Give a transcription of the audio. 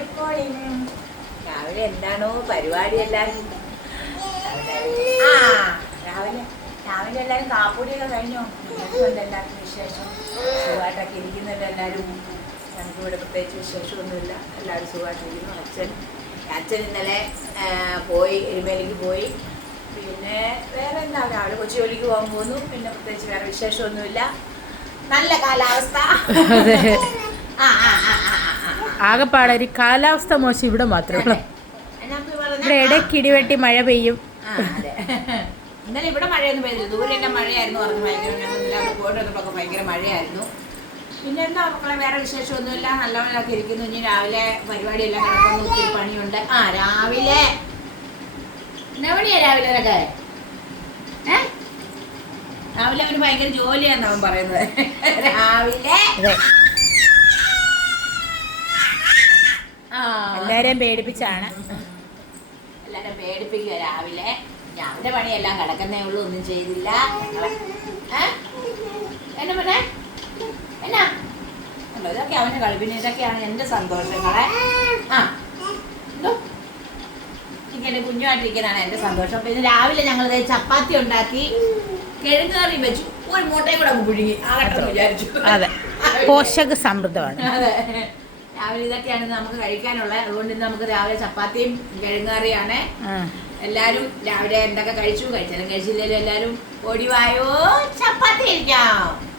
Good morning. രാവിലെ എന്താണോ പരിപാടി എല്ലാവരും? ആ രാവിലെ രാവിലെ എല്ലാവരും കാപ്പൂടിയൊക്കെ കഴിഞ്ഞോ? ഉണ്ട് എല്ലാവർക്കും വിശേഷം. സുഖമായിട്ടൊക്കെ ഇരിക്കുന്നുണ്ട് എല്ലാവരും. ഞങ്ങൾക്ക് ഇവിടെ പ്രത്യേകിച്ച് വിശേഷമൊന്നുമില്ല, എല്ലാവരും സുഖമായിട്ടിരിക്കുന്നു. അച്ഛൻ ഇന്നലെ പോയി, എരുമേലിക്ക് പോയി. പിന്നെ വേറെ എന്താ, രാവിലെ കൊച്ചു ജോലിക്ക് പോകാൻ പോകുന്നു. പിന്നെ പ്രത്യേകിച്ച് വേറെ വിശേഷമൊന്നുമില്ല. നല്ല കാലാവസ്ഥ. ആകെപ്പാടെ ഒരു കാലാവസ്ഥ മോശം ഇവിടെ മാത്രമേ. ഇവിടെ ഇടയ്ക്ക് ഇടിവെട്ടി മഴ പെയ്യും. അതെ, ഇന്നലെ ഇവിടെ മഴയൊന്നും പെയ്തില്ല, ദൂരെ തന്നെ മഴയായിരുന്നു. പറഞ്ഞു ഭയങ്കര, ഞങ്ങൾ പോയിട്ട് വന്നപ്പോഴൊക്കെ ഭയങ്കര മഴയായിരുന്നു. പിന്നെ എന്താ മക്കളെ, വേറെ വിശേഷമൊന്നുമില്ല, നല്ലവണ്ണൊക്കെ ഇരിക്കുന്നു. ഇനി രാവിലെ പരിപാടിയെല്ലാം കിടക്കുന്നു, ഒത്തിരി പണിയുണ്ട്. രാവിലെ എന്നാ പണിയാ രാവിലെ? രാവിലെ അവന് ഭയങ്കര ജോലിയാന്ന് അവൻ പറയുന്നത്. രാവിലെ എല്ലാരെയും പേടിപ്പിച്ചാണ്. എല്ലാരും പേടിപ്പിക്കുക. രാവിലെ രാവിലെ പണിയെല്ലാം കിടക്കുന്നേ ഉള്ളൂ, ഒന്നും ചെയ്തില്ല ഞങ്ങളെ. എന്നാ പിന്നെ എന്നാ ഇതൊക്കെ അവന് കളിപ്പിന്, ഇതൊക്കെയാണ് എന്റെ സന്തോഷങ്ങളെ. ഇങ്ങനെ കുഞ്ഞുമായിട്ടിരിക്കുന്നതാണ് എന്റെ സന്തോഷം. പിന്നെ രാവിലെ ഞങ്ങൾ ചപ്പാത്തി ഉണ്ടാക്കി, കിഴങ്ങ് കറി വെച്ചു, ഒരു മുട്ടയും കൂടെ പുഴുങ്ങി ആകട്ടെ വിചാരിച്ചു. അതെ, പോഷക സമൃദ്ധമാണ്. അതെ, രാവിലെ ഇതൊക്കെയാണ് നമുക്ക് കഴിക്കാനുള്ളത്. അതുകൊണ്ട് ഇന്ന് നമുക്ക് രാവിലെ ചപ്പാത്തിയും കിഴങ്ങ് കറിയാണ്. എല്ലാരും രാവിലെ എന്തൊക്കെ കഴിച്ചു, കഴിച്ചാലും കഴിച്ചില്ലെങ്കിലും എല്ലാരും ഓടിവായോ ചപ്പാത്തി കഴിക്കാം.